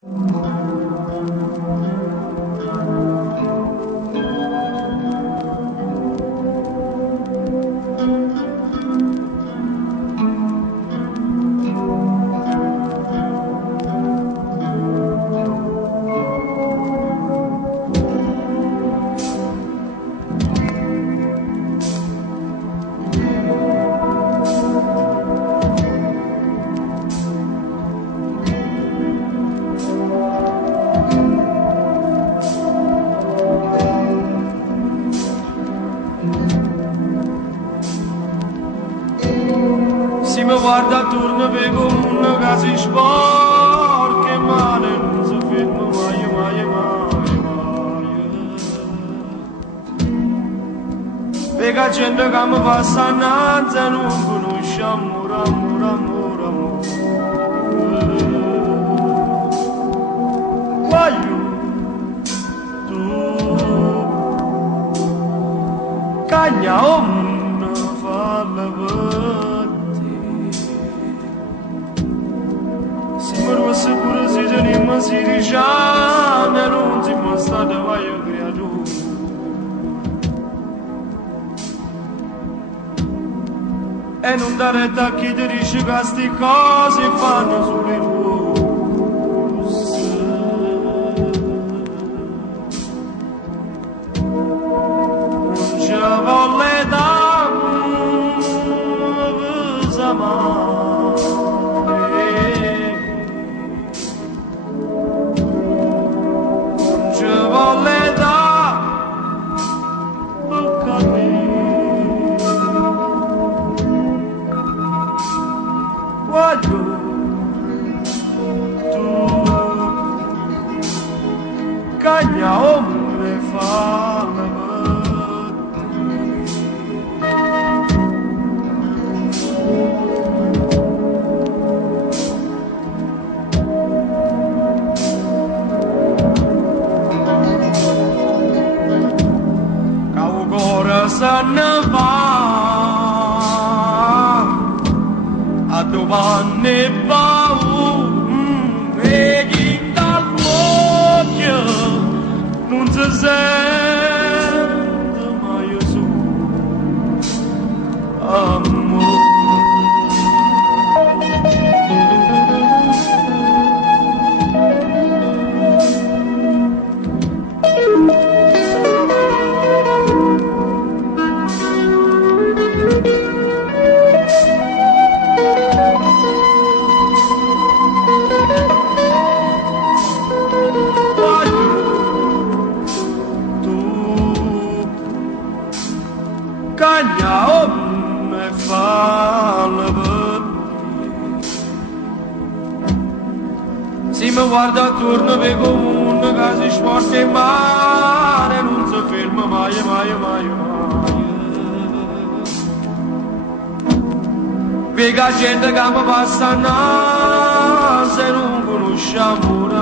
Si mi guarda attorno vedo un che si sporca e male non si ferma mai, mai, mai, mai. Vedo gente che mi passa innanzi e non conosce amore, amore, amore, amore. Voglio tu cagna non farla se pure si tenima si diciamo non si può stare mai creatura e non dare retta a chi ti dice che queste cose fanno sulle russe non ci vuole da mai cagna ombre fa cau cora se ne va a domani non si sente mai su amore. Cagna me fa la si mi guarda attorno vedo un che si sporca in mare non si ferma mai, mai, mai, mai. Vedo gente che mi passa a naso e non conosce amore,